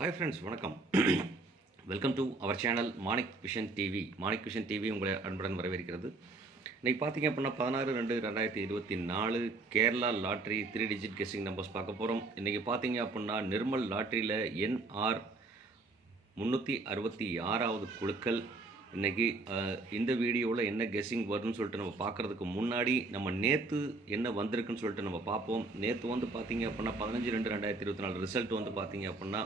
Hi friends, வணக்கம். Welcome to our channel Manik vision TV. Manik vision TV உங்களை அன்புடன் வரவேற்கிறது. இன்றைக்கி பார்த்தீங்க அப்படின்னா 16/2/2024 Kerala lottery 3 digit guessing numbers பார்க்க போகிறோம். இன்றைக்கி பார்த்தீங்க அப்படின்னா நிர்மல் லாட்ரியில் NR 366வது குழுக்கள். இன்றைக்கி இந்த வீடியோவில் என்ன கெஸ்ஸிங் வருதுன்னு சொல்லிட்டு நம்ம பார்க்குறதுக்கு முன்னாடி நம்ம நேற்று என்ன வந்திருக்குன்னு சொல்லிட்டு நம்ம பார்ப்போம். நேற்று வந்து பார்த்தீங்க அப்படின்னா 15/2/2024 ரிசல்ட் வந்து பார்த்தீங்க அப்படின்னா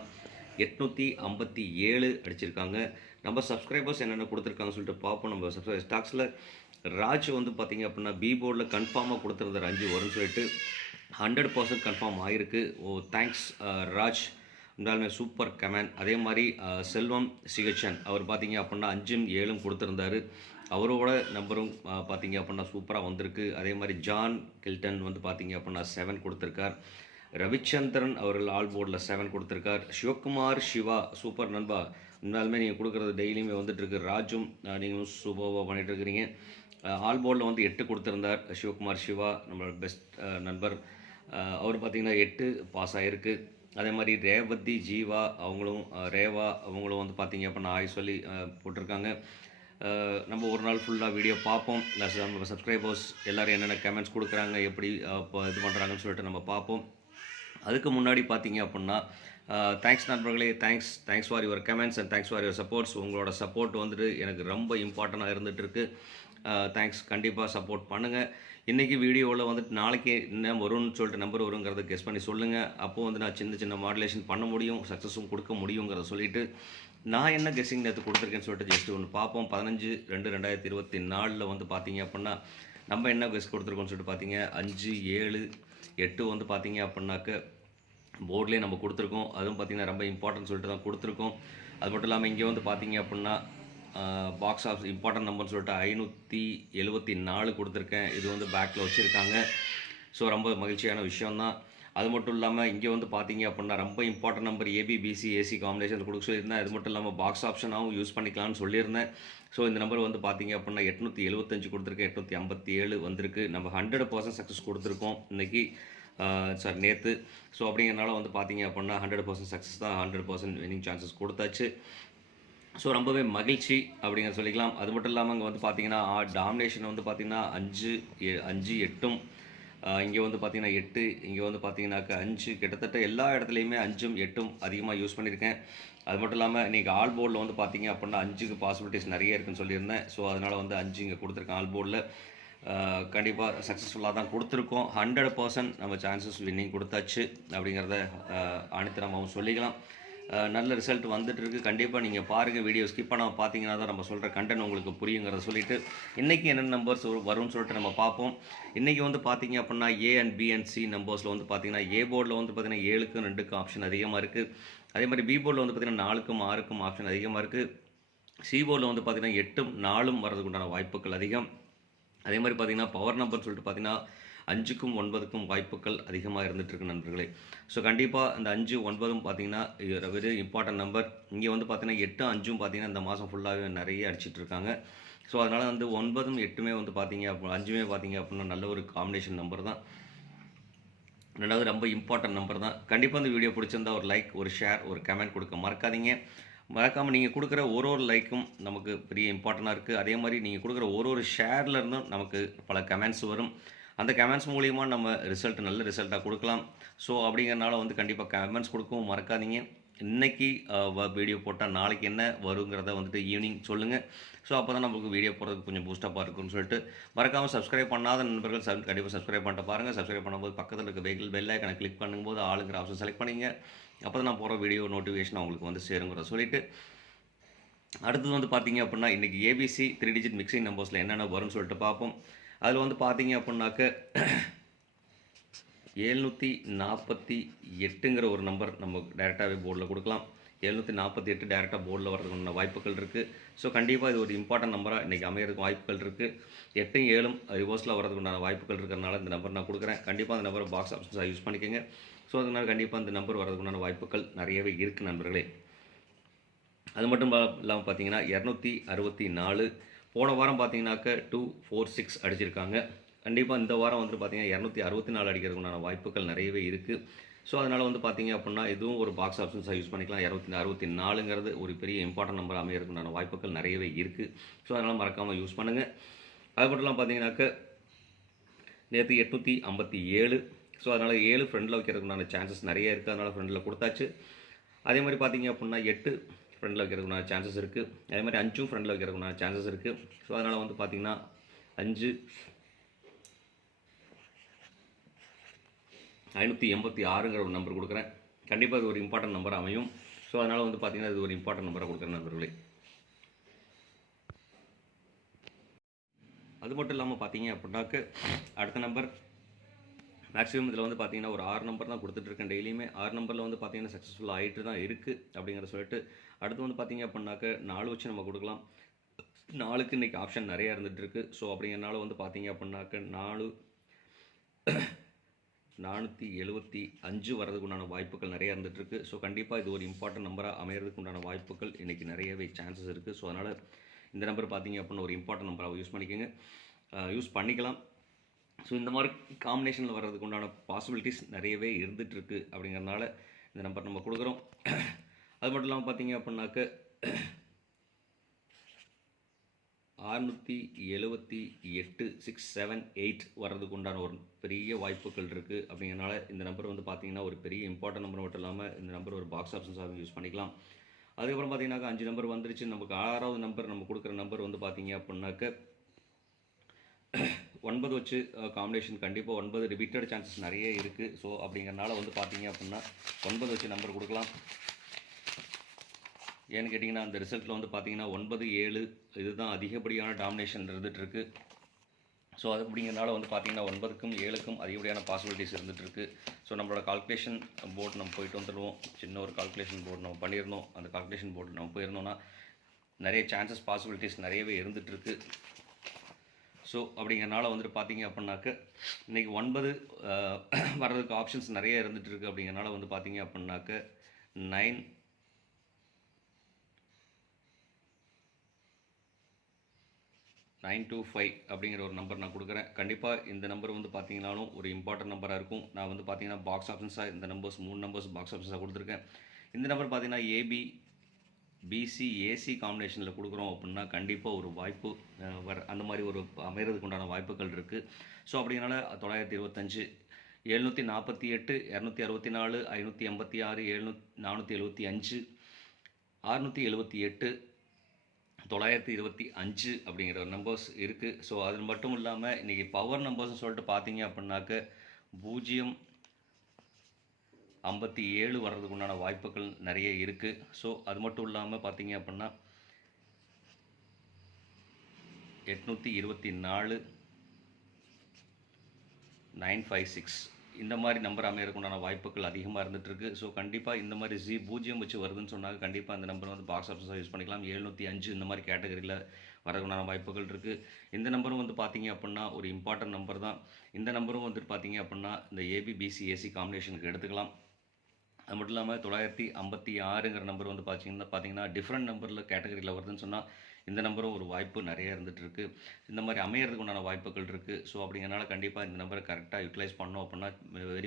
857 அடிச்சிருக்காங்க. நம்ம சப்ஸ்கிரைபர்ஸ் என்னென்ன கொடுத்துருக்காங்கன்னு சொல்லிட்டு பார்ப்போம். நம்ம ஸ்டாக்ஸில் ராஜ் வந்து பார்த்தீங்க அப்படின்னா பி போர்டில் கன்ஃபார்மாக கொடுத்துருந்தார் 5 வரும்னு சொல்லிட்டு 100% கன்ஃபார்ம் ஆகிருக்கு. தேங்க்ஸ் ராஜ், இருந்தாலுமே சூப்பர் கமெண்ட். அதே மாதிரி செல்வம் சிகச்சன் அவர் பார்த்தீங்க அப்படின்னா 5ம் 7ம் கொடுத்துருந்தாரு. அவரோட நம்பரும் பார்த்தீங்க அப்படின்னா சூப்பராக வந்திருக்கு. அதே மாதிரி ஜான் கில்டன் வந்து பார்த்தீங்க அப்படின்னா 7 கொடுத்துருக்கார். ரவிச்சந்திரன் அவர்கள் ஆல் போர்டில் 7 கொடுத்துருக்கார். சிவகுமார் சிவா சூப்பர் நண்பா, இருந்தாலுமே நீங்கள் கொடுக்குறது டெய்லியுமே வந்துட்டுருக்கு. ராஜும் நீங்களும் சூப்பராக பண்ணிகிட்டு இருக்கிறீங்க. ஆல் போர்டில் வந்து 8 கொடுத்துருந்தார் சிவகுமார் சிவா, நம்மளோட பெஸ்ட் நண்பர். அவர் பார்த்திங்கன்னா 8 பாஸ் ஆகிருக்கு. அதே மாதிரி ரேவதி ஜீவா அவங்களும் ரேவா அவங்களும் வந்து பார்த்தீங்க அப்படின்னா ஆய் சொல்லி போட்டிருக்காங்க. நம்ம ஒரு நாள் ஃபுல்லாக வீடியோ பார்ப்போம். நம்ம சப்ஸ்கிரைபர்ஸ் எல்லோரும் என்னென்ன கமெண்ட்ஸ் கொடுக்குறாங்க, எப்படி இது பண்ணுறாங்கன்னு சொல்லிட்டு நம்ம பார்ப்போம். அதுக்கு முன்னாடி பார்த்தீங்க அப்படின்னா தேங்க்ஸ் நண்பர்களே, thanks for your comments and thanks for your supports. உங்களோட சப்போர்ட் வந்துட்டு எனக்கு ரொம்ப இம்பார்ட்டண்ட்டாக இருந்துகிட்ருக்கு. தேங்க்ஸ், கண்டிப்பாக சப்போர்ட் பண்ணுங்கள். இன்றைக்கி வீடியோவில் வந்துட்டு நாளைக்கு என்ன வரும்னு சொல்லிட்டு நம்பர் வருங்கிறத கெஸ் பண்ணி சொல்லுங்கள். அப்போது வந்து நான் சின்ன மாடுலேஷன் பண்ண முடியும், சக்ஸஸும் கொடுக்க முடியுங்கிறத சொல்லிவிட்டு நான் என்ன கெஸ்ஸிங் நேற்று கொடுத்துருக்கேன்னு சொல்லிட்டு ஜஸ்ட் ஒன்று பார்ப்போம். 15/2/2024 வந்து பார்த்தீங்க அப்படின்னா நம்ம என்ன கெஸ் கொடுத்துருக்கோன்னு சொல்லிட்டு பார்த்தீங்க 5, 7, 8 வந்து பார்த்தீங்க அப்படின்னாக்க போர்ட்லேயே நம்ம கொடுத்துருக்கோம். அதுவும் பார்த்திங்கன்னா ரொம்ப இம்பார்ட்டன்ட் சொல்லிட்டு தான் கொடுத்துருக்கோம். அது மட்டும் இல்லாமல் இங்கே வந்து பார்த்திங்க அப்படின்னா பாக்ஸ் ஆஃப் இம்பார்ட்டன்ட் நம்பர்னு சொல்லிட்டு 574 கொடுத்துருக்கேன். இது வந்து பேக்கில் வச்சுருக்காங்க. ஸோ ரொம்ப மகிழ்ச்சியான விஷயந்தான். அது மட்டும் இல்லாமல் இங்கே வந்து பார்த்தீங்க அப்படின்னா ரொம்ப important number ABBC AC combination கொடுக்க சொல்லியிருந்தேன். அது மட்டும் இல்லாமல் பாக்ஸ் ஆப்ஷனாகவும் யூஸ் பண்ணிக்கலாம்னு சொல்லியிருந்தேன். ஸோ இந்த நம்பர் வந்து பார்த்தீங்க அப்படின்னா 875 கொடுத்துருக்கேன், 857 வந்திருக்கு. நம்ம 100% சக்ஸஸ் கொடுத்துருக்கோம் இன்றைக்கி, சார் நேற்று. ஸோ அப்படிங்கிறனால வந்து பார்த்தீங்க அப்படின்னா 100% சக்ஸஸ் தான், 100% வின்னிங் சான்சஸ் கொடுத்தாச்சு. ஸோ ரொம்பவே மகிழ்ச்சி அப்படிங்கிற சொல்லிக்கலாம். அது மட்டும் இல்லாமல் இங்கே வந்து பார்த்தீங்கன்னா டாமினேஷன் வந்து பார்த்திங்கன்னா 5, 8ம், இங்கே வந்து பார்த்தீங்கன்னா 8, இங்கே வந்து பார்த்தீங்கன்னாக்கா 5, கிட்டத்தட்ட எல்லா இடத்துலையுமே 5ம் 8ம் அதிகமாக யூஸ் பண்ணியிருக்கேன். அது மட்டும் இல்லாமல் இன்றைக்கி ஆல் போர்டில் வந்து பார்த்தீங்க அப்படின்னா 5க்கு பாசிபிலிட்டிஸ் நிறைய இருக்குன்னு சொல்லியிருந்தேன். ஸோ அதனால் வந்து 5 இங்கே கொடுத்துருக்கேன் ஆல் போர்டில். கண்டிப்பாக சக்ஸஸ்ஃபுல்லாக தான் கொடுத்துருக்கோம். 100% நம்ம சான்சஸ் வின்னிங் கொடுத்தாச்சு அப்படிங்கிறத ஆணித்தரமாகவும் சொல்லிக்கலாம். நல்ல ரிசல்ட் வந்துட்டுருக்கு. கண்டிப்பாக நீங்கள் பாருங்கள், வீடியோ ஸ்கிப் பண்ணாமல் பார்த்தீங்கன்னா தான் நம்ம சொல்கிற கண்டென்ட் உங்களுக்கு புரியுங்கிறத சொல்லிவிட்டு இன்றைக்கி என்னென்ன நம்பர்ஸ் வரும்னு சொல்லிட்டு நம்ம பார்ப்போம். இன்றைக்கி வந்து பார்த்தீங்க அப்படின்னா A and B and C நம்பர்ஸில் வந்து பார்த்தீங்கன்னா A போர்டில் வந்து பார்த்தீங்கன்னா 7க்கும் 2க்கும் ஆப்ஷன் அதிகமாக இருக்குது. அதே மாதிரி B போர்டில் வந்து பார்த்தீங்கன்னா 4க்கும் 6க்கும் ஆப்ஷன் அதிகமாக இருக்குது. C போர்டில் வந்து பார்த்தீங்கன்னா 8ம் 4ம் வரதுக்கு உண்டான வாய்ப்புகள் அதிகம். அதே மாதிரி பார்த்தீங்கன்னா பவர் நம்பர்னு சொல்லிட்டு பார்த்தீங்கன்னா 5க்கும் 9க்கும் வாய்ப்புகள் அதிகமாக இருந்துகிட்ருக்கு நண்பர்களே. ஸோ கண்டிப்பாக அந்த 5, 9ம் பார்த்தீங்கன்னா வெரி இம்பார்ட்டன்ட் நம்பர். இங்கே வந்து பார்த்தீங்கன்னா 8, 5ம் பார்த்தீங்கன்னா இந்த மாதம் ஃபுல்லாகவே நிறைய அடிச்சிட்ருக்காங்க. ஸோ அதனால் வந்து 9ம் 8மே வந்து பார்த்தீங்க 5மே பார்த்தீங்க அப்படின்னா நல்ல ஒரு காம்பினேஷன் நம்பர் தான். ரெண்டாவது ரொம்ப இம்பார்ட்டன்ட் நம்பர் தான். கண்டிப்பாக இந்த வீடியோ பிடிச்சிருந்தா ஒரு லைக், ஒரு ஷேர், ஒரு கமெண்ட் கொடுக்க மறக்காதீங்க. மறக்காமல் நீங்கள் கொடுக்குற ஒரு லைக்கும் நமக்கு பெரிய இம்பார்ட்டண்ட்டாக இருக்குது. அதே மாதிரி நீங்கள் கொடுக்குற ஒரு ஷேர்லேருந்தும் நமக்கு பல கமெண்ட்ஸ் வரும். அந்த கமெண்ட்ஸ் மூலிமா நம்ம நல்ல ரிசல்ட்டாக கொடுக்கலாம். ஸோ அப்படிங்கிறனால வந்து கண்டிப்பாக கமெண்ட்ஸ் கொடுக்கவும் மறக்காதீங்க. இன்றைக்கி வீடியோ போட்டால் நாளைக்கு என்ன வருங்கிறத வந்துட்டு ஈவினிங் சொல்லுங்கள். ஸோ அப்போ தான் நமக்கு வீடியோ போடுறதுக்கு கொஞ்சம் பூஸ்டப்பாக இருக்கும்னு சொல்லிட்டு மறக்காமல் சப்ஸ்கிரைப் பண்ணாத நண்பர்கள் கண்டிப்பாக சப்ஸ்கிரைப் பண்ணிட்டு பாருங்கள். சப்ஸ்கிரைப் பண்ணும்போது பக்கத்தில் இருக்க பெல் ஐக்கனை கிளிக் பண்ணும்போது ஆளுங்கிற ஆப்ஷன் செலக்ட் பண்ணிங்க. அப்போ தான் நான் போகிற வீடியோ நோட்டிஃபிகேஷன் அவங்களுக்கு வந்து சேருங்கிறத சொல்லிவிட்டு அடுத்தது வந்து பார்த்தீங்க அப்படின்னா இன்றைக்கி ABC 3 டிஜிட் மிக்சிங் நம்பர்ஸில் என்னென்ன வரும்னு சொல்லிட்டு பார்ப்போம். அதில் வந்து பார்த்தீங்க அப்படின்னாக்க 748ங்கிற ஒரு நம்பர் நம்ம டைரெக்டாகவே போர்டில் கொடுக்கலாம். 748 டைரெக்டாக போர்டில் வரதுக்கான வாய்ப்புகள் இருக்குது. ஸோ கண்டிப்பாக இது ஒரு இம்பார்ட்டன்ட் நம்பராக இன்றைக்கி அமையறதுக்கு வாய்ப்புகள் இருக்குது. 8ம் 7ம் ரிவர்ஸில் வரதுக்குண்டான வாய்ப்புகள் இருக்கிறனால இந்த நம்பர் நான் கொடுக்குறேன். கண்டிப்பாக அந்த நம்பரை பாக்ஸ் ஆப்ஷன்ஸாக யூஸ் பண்ணிக்கோங்க. ஸோ அதனால் கண்டிப்பாக இந்த நம்பர் வரதுக்குண்டான வாய்ப்புகள் நிறையவே இருக்குது நண்பர்களே. அது மட்டும் இல்லாமல் பார்த்தீங்கன்னா 264 போன வாரம் பார்த்தீங்கன்னாக்க 246 அடிச்சிருக்காங்க. கண்டிப்பாக இந்த வாரம் வந்துட்டு பார்த்தீங்கன்னா 264 அடிக்கிறதுக்குண்டான வாய்ப்புகள் நிறையவே இருக்குது. ஸோ அதனால் வந்து பார்த்தீங்க அப்படின்னா இதுவும் ஒரு பாக்ஸ் ஆப்ஷன்ஸாக யூஸ் பண்ணிக்கலாம். 264ங்கிறது ஒரு பெரிய இம்பார்ட்டன்ட் நம்பர் அமையறதுக்குண்டான வாய்ப்புகள் நிறையவே இருக்குது. ஸோ அதனால் மறக்காமல் யூஸ் பண்ணுங்கள். அது மட்டும் இல்லாமல் பார்த்தீங்கன்னாக்க நேற்று 857. ஸோ அதனால் 7 ஃப்ரெண்டில் வைக்கிறதுக்குண்டான சான்சஸ் நிறைய இருக்குது. அதனால் ஃப்ரெண்டில் கொடுத்தாச்சு. அதே மாதிரி பார்த்தீங்க அப்படின்னா 8 ஃப்ரெண்டில் வைக்கிறதுக்குண்டான சான்சஸ் இருக்குது. அதே மாதிரி 5 ஃப்ரெண்டில் வைக்கிறதுக்குண்டான சான்சஸ் இருக்குது. ஸோ அதனால் வந்து பார்த்தீங்கன்னா 5 586ங்கிற ஒரு நம்பர் கொடுக்குறேன். கண்டிப்பாக இது ஒரு இம்பார்ட்டன்ட் நம்பர் அமையும். ஸோ அதனால் வந்து பார்த்தீங்கன்னா இது ஒரு இம்பார்ட்டன்ட் நம்பராக கொடுக்குறேன் நண்பர்களே. அது மட்டும் இல்லாமல் பார்த்தீங்க அப்படின்னாக்க அடுத்த நம்பர் மேக்ஸிமம் இதில் வந்து பார்த்தீங்கன்னா ஒரு 6 நம்பர் தான் கொடுத்துட்ருக்கேன் டெய்லியுமே. 6 நம்பரில் வந்து பார்த்தீங்கன்னா சக்ஸஸ்ஃபுல்லாக ஆகிட்டு தான் இருக்குது அப்படிங்கிற சொல்லிட்டு அடுத்து வந்து பார்த்தீங்க அப்படின்னாக்க 4 வச்சு நம்ம கொடுக்கலாம். 4க்கு இன்றைக்கி ஆப்ஷன் நிறையா இருந்துகிட்ருக்கு. ஸோ அப்படிங்கிறனால வந்து பார்த்தீங்க அப்படின்னாக்க 475 வரதுக்கு உண்டான வாய்ப்புகள் நிறையா இருந்துகிட்ருக்கு. ஸோ கண்டிப்பாக இது ஒரு இம்பார்ட்டன்ட் நம்பராக அமையறதுக்கு உண்டான வாய்ப்புகள் இன்றைக்கி நிறையவே சான்சஸ் இருக்குது. ஸோ அதனால் இந்த நம்பர் பார்த்தீங்க அப்படின்னா ஒரு இம்பார்ட்டன்ட் நம்பராக யூஸ் பண்ணிக்கலாம். ஸோ இந்த மாதிரி காம்பினேஷனில் வர்றதுக்கு உண்டான பாசிபிலிட்டிஸ் நிறையவே இருந்துகிட்ருக்கு. அப்படிங்கிறதுனால இந்த நம்பர் நம்ம கொடுக்குறோம். அது மட்டும் இல்லாமல் பார்த்தீங்க அப்படின்னாக்க 678 678 வர்றதுக்கு உண்டான ஒரு பெரிய வாய்ப்புகள் இருக்குது. அப்படிங்கிறனால இந்த நம்பர் வந்து பார்த்தீங்கன்னா ஒரு பெரிய இம்பார்ட்டன்ட் நம்பர் மட்டும் இல்லாமல் இந்த நம்பர் ஒரு பாக்ஸ் ஆப்ஷன்ஸாக யூஸ் பண்ணிக்கலாம். அதுக்கப்புறம் பார்த்தீங்கன்னாக்கா 5 நம்பர் வந்துருச்சு. நமக்கு 6வது நம்பர் நம்ம கொடுக்குற நம்பர் வந்து பார்த்தீங்க அப்படின்னாக்க 9 வச்சு காம்பினேஷன் கண்டிப்பாக 9 ரிப்பீட்டட் சான்சஸ் நிறைய இருக்குது. ஸோ அப்படிங்கிறனால வந்து பார்த்தீங்க அப்படின்னா 9 வச்சு நம்பர் கொடுக்கலாம். ஏன்னு கேட்டிங்கன்னா அந்த ரிசல்ட்டில் வந்து பார்த்தீங்கன்னா 9 7 இதுதான் அதிகப்படியான டாமினேஷன் இருந்துகிட்ருக்கு. ஸோ அது அப்படிங்கிறனால வந்து பார்த்தீங்கன்னா 9க்கும் 7க்கும் அதிகப்படியான பாசிபிலிட்டிஸ் இருந்துகிட்ருக்கு. ஸோ நம்மளோட கால்குலேஷன் போர்டு நம்ம போயிட்டு வந்துடுவோம். சின்ன ஒரு கால்குலேஷன் போர்டு நம்ம பண்ணியிருந்தோம். அந்த கால்குலேஷன் போர்டு நம்ம போயிருந்தோம்னா நிறைய சான்சஸ் பாசிபிலிட்டிஸ் நிறையவே இருந்துகிட்ருக்கு. ஸோ அப்படிங்கிறனால வந்துட்டு பார்த்தீங்க அப்படின்னாக்க இன்றைக்கி 9 வர்றதுக்கு ஆப்ஷன்ஸ் நிறைய இருந்துகிட்ருக்கு. அப்படிங்கிறனால வந்து பார்த்தீங்க அப்படின்னாக்க 925 அப்படிங்கிற ஒரு நம்பர் நான் கொடுக்குறேன். கண்டிப்பாக இந்த நம்பர் வந்து பார்த்தீங்கன்னாலும் ஒரு இம்பார்ட்டன்ட் நம்பராக இருக்கும். நான் வந்து பார்த்தீங்கன்னா பாக்ஸ் ஆப்ஷன்ஸாக இந்த நம்பர்ஸ் 3 நம்பர்ஸ் பாக்ஸ் ஆப்ஷன்ஸாக கொடுத்துருக்கேன். இந்த நம்பர் பார்த்தீங்கன்னா AB BC AC காம்பினேஷனில் கொடுக்குறோம் அப்படின்னா கண்டிப்பாக ஒரு வாய்ப்பு அந்த மாதிரி ஒரு அமைகிறதுக்கு உண்டான வாய்ப்புகள் இருக்குது. ஸோ அப்படிங்கிறனால 925 748 264 586 475 678 925 அப்படிங்கிற ஒரு நம்பர்ஸ் இருக்குது. ஸோ அது மட்டும் இல்லாமல் இன்றைக்கி பவர் நம்பர்ஸ்னு சொல்லிட்டு பார்த்தீங்க அப்படின்னாக்க 057 வர்றதுக்கு உண்டான வாய்ப்புகள் நிறைய இருக்குது. ஸோ அது மட்டும் இல்லாமல் பார்த்தீங்க அப்படின்னா 824 956 இந்த மாதிரி நம்பர் அமையறதுக்குண்டான வாய்ப்புகள் அதிகமாக இருந்துகிட்ருக்கு. ஸோ கண்டிப்பாக இந்த மாதிரி 0 வச்சு வருதுன்னு சொன்னாங்க. கண்டிப்பாக அந்த நம்பர் வந்து பாக்ஸ் ஆப்ஷன்ஸாக யூஸ் பண்ணிக்கலாம். 705 இந்த மாதிரி கேட்டகரியில் வரதுக்குண்டான வாய்ப்புகள் இருக்குது. இந்த நம்பரும் வந்து பார்த்தீங்க அப்படின்னா ஒரு இம்பார்ட்டன்ட் நம்பர் தான். இந்த நம்பரும் வந்துட்டு பார்த்தீங்க அப்படின்னா இந்த AB BC AC காம்பினேஷனுக்கு எடுத்துக்கலாம். அது மட்டும் இல்லாமல் 956ங்கிற நம்பர் வந்து பார்த்தீங்கன்னா டிஃப்ரெண்ட் நம்பரில் கேட்டகரியில் வருதுன்னு சொன்னால் இந்த நம்பரும் ஒரு வாய்ப்பு நிறைய இருந்துகிட்ருக்கு. இந்த மாதிரி அமையறதுக்கு உண்டான வாய்ப்புகள் இருக்குது. ஸோ அப்படிங்கிறனால கண்டிப்பாக இந்த நம்பரை கரெக்டாக யூட்டிலைஸ் பண்ணோம் அப்படின்னா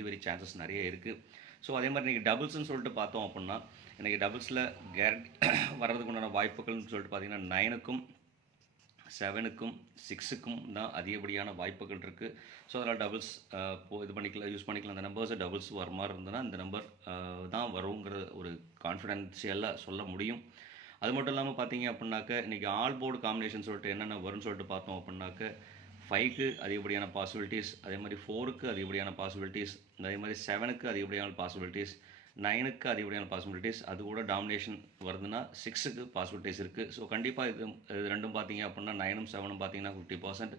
வெரி சான்சஸ் நிறைய இருக்குது. ஸோ அதே மாதிரி இன்றைக்கி டபுள்ஸ்ன்னு சொல்லிட்டு பார்த்தோம் அப்படின்னா இன்றைக்கி டபுள்ஸில் கேரண்டி வர்றதுக்கு உண்டான வாய்ப்புகள்னு சொல்லிட்டு பார்த்தீங்கன்னா 9க்கும் 7க்கும் 6க்கும் தான் அதிகப்படியான வாய்ப்புகள் இருக்குது. ஸோ அதனால் டபுள்ஸ் யூஸ் பண்ணிக்கலாம். அந்த நம்பர்ஸை டபுள்ஸ் வர மாதிரி இருந்ததுன்னா இந்த நம்பர் தான் வருங்கிற ஒரு கான்ஃபிடென்ஷியலாக சொல்ல முடியும். அது மட்டும் இல்லாமல் பார்த்தீங்க அப்படின்னாக்க இன்றைக்கி ஆல் போர்டு காம்பினேஷன் சொல்லிட்டு என்னென்ன வரும்னு சொல்லிட்டு பார்த்தோம் அப்படின்னாக்க 5க்கு அதிகப்படியான பாசிபிலிட்டிஸ், அதே மாதிரி 4க்கு அதிகப்படியான பாசிபிலிட்டிஸ், அதே மாதிரி 7க்கு அதிகப்படியான பாசிபிலிட்டிஸ், 9க்கு அதிகப்படியான பாசிபிலிட்டிஸ், அது கூட டாமினேஷன் வருதுன்னா 6க்கு பாசிபிலிட்டிஸ் இருக்குது. ஸோ கண்டிப்பாக இது ரெண்டும் பார்த்தீங்க அப்படின்னா 9ம் 7ம் பார்த்தீங்கன்னா 50%,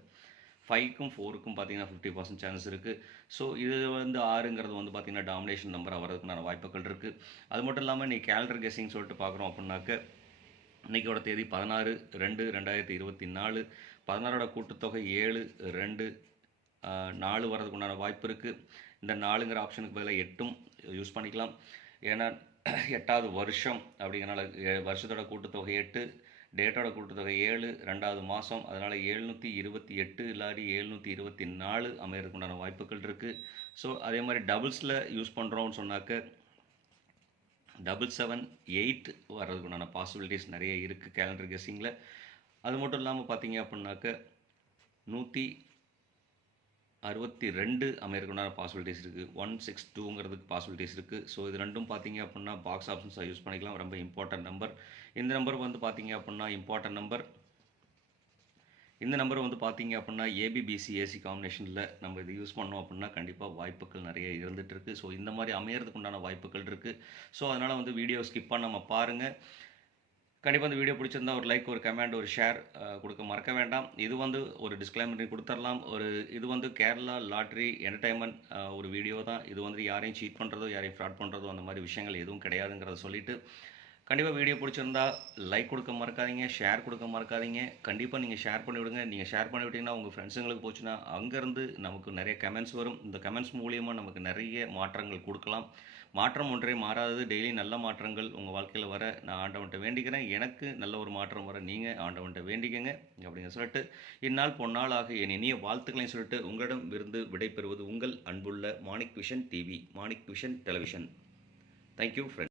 5க்கும் 4க்கும் பார்த்தீங்கன்னா 50% சான்சஸ் இருக்குது. ஸோ இது வந்து 6ங்கிறது வந்து பார்த்தீங்கன்னா டாமினேஷன் நம்பராக வரதுக்குண்டான வாய்ப்புகள் இருக்குது. அது மட்டும் இல்லாமல் நீ கேலண்டர் கெஸ்ஸிங் சொல்லிட்டு பார்க்குறோம் அப்படின்னாக்க இன்றைக்கோட தேதி 16/2/2024. 16ஓட கூட்டுத்தொகை 7 2 4 வரதுக்கு உண்டான வாய்ப்பு இருக்குது. இந்த 4ங்கிற ஆப்ஷனுக்கு பதிலாக 8ம் யூஸ் பண்ணிக்கலாம். ஏன்னா 8வது வருஷம் அப்படிங்கிறனால வருஷத்தோட கூட்டுத்தொகை 8, டேட்டோட கூட்டுத்தொகை 7 2வது மாதம். அதனால் 728 இல்லாட்டி 724 அமையறதுக்கு உண்டான வாய்ப்புகள் இருக்குது. ஸோ அதே மாதிரி டபுள்ஸில் யூஸ் பண்ணுறோம்னு சொன்னாக்க 778 வர்றதுக்கு உண்டான பாசிபிலிட்டிஸ் நிறைய இருக்குது கேலண்டர் கெஸ்ஸிங்கில். அது மட்டும் இல்லாமல் பார்த்தீங்க அப்படின்னாக்க 162 அமையறதுக்குண்டான பாசிபிலிட்டிஸ் இருக்குது. 162ங்கிறதுக்கு பாசிபிலிட்டிஸ் இருக்குது. ஸோ இது ரெண்டும் பார்த்தீங்க அப்படின்னா பாக்ஸ் ஆப்ஷன்ஸாக யூஸ் பண்ணிக்கலாம். ரொம்ப இம்பார்ட்டன்ட் நம்பர். இந்த நம்பர் வந்து பார்த்தீங்க அப்படின்னா இம்பார்ட்டன்ட் நம்பர். இந்த நம்பர் வந்து பார்த்தீங்க அப்படின்னா ஏபிபிசிஏசி காம்பினேஷனில் நம்ம இது யூஸ் பண்ணோம் அப்படின்னா கண்டிப்பாக வாய்ப்புகள் நிறைய இருந்துகிட்ருக்கு. ஸோ இந்த மாதிரி அமையறதுக்கு உண்டான வாய்ப்புகள் இருக்குது. ஸோ அதனால் வந்து வீடியோ ஸ்கிப் பண்ணாம பாருங்கள். கண்டிப்பாக இந்த வீடியோ பிடிச்சிருந்தா ஒரு லைக், ஒரு கமெண்ட், ஒரு ஷேர் கொடுக்க மறக்க வேண்டாம். இது வந்து ஒரு டிஸ்க்ளைமர் கொடுத்துடலாம். இது வந்து கேரளா லாட்ரி என்டர்டைன்மெண்ட் ஒரு வீடியோ தான். இது வந்து யாரையும் சீட் பண்ணுறதோ யாரையும் ஃப்ராட் பண்ணுறதோ அந்த மாதிரி விஷயங்கள் எதுவும் கிடையாதுங்கிறத சொல்லிவிட்டு, கண்டிப்பாக வீடியோ பிடிச்சிருந்தா லைக் கொடுக்க மறக்காதீங்க, ஷேர் கொடுக்க மறக்காதீங்க. கண்டிப்பாக நீங்கள் ஷேர் பண்ணி விடுங்க. நீங்கள் ஷேர் பண்ணி விட்டிங்கன்னா உங்கள் ஃப்ரெண்ட்ஸுங்களுக்கு போச்சுன்னா அங்கேருந்து நமக்கு நிறைய கமெண்ட்ஸ் வரும். இந்த கமெண்ட்ஸ் மூலியமாக நமக்கு நிறைய மாற்றங்கள் கொடுக்கலாம். மாற்றம் ஒன்றே மாறாதது. டெய்லி நல்ல மாற்றங்கள் உங்கள் வாழ்க்கையில் வர நான் ஆண்டவன்கிட்ட வேண்டிக்கிறேன். எனக்கு நல்ல ஒரு மாற்றம் வர நீங்கள் ஆண்டவன்கிட்ட வேண்டிக்கங்க அப்படிங்க சொல்லிட்டு, இந்நாள் பொன்னாளாக என் இனிய வாழ்த்துக்களையும் சொல்லிட்டு உங்களிடம் இருந்து விடைபெறுவது உங்கள் அன்புள்ள Manik vision TV, Manik vision television. Thank you friends.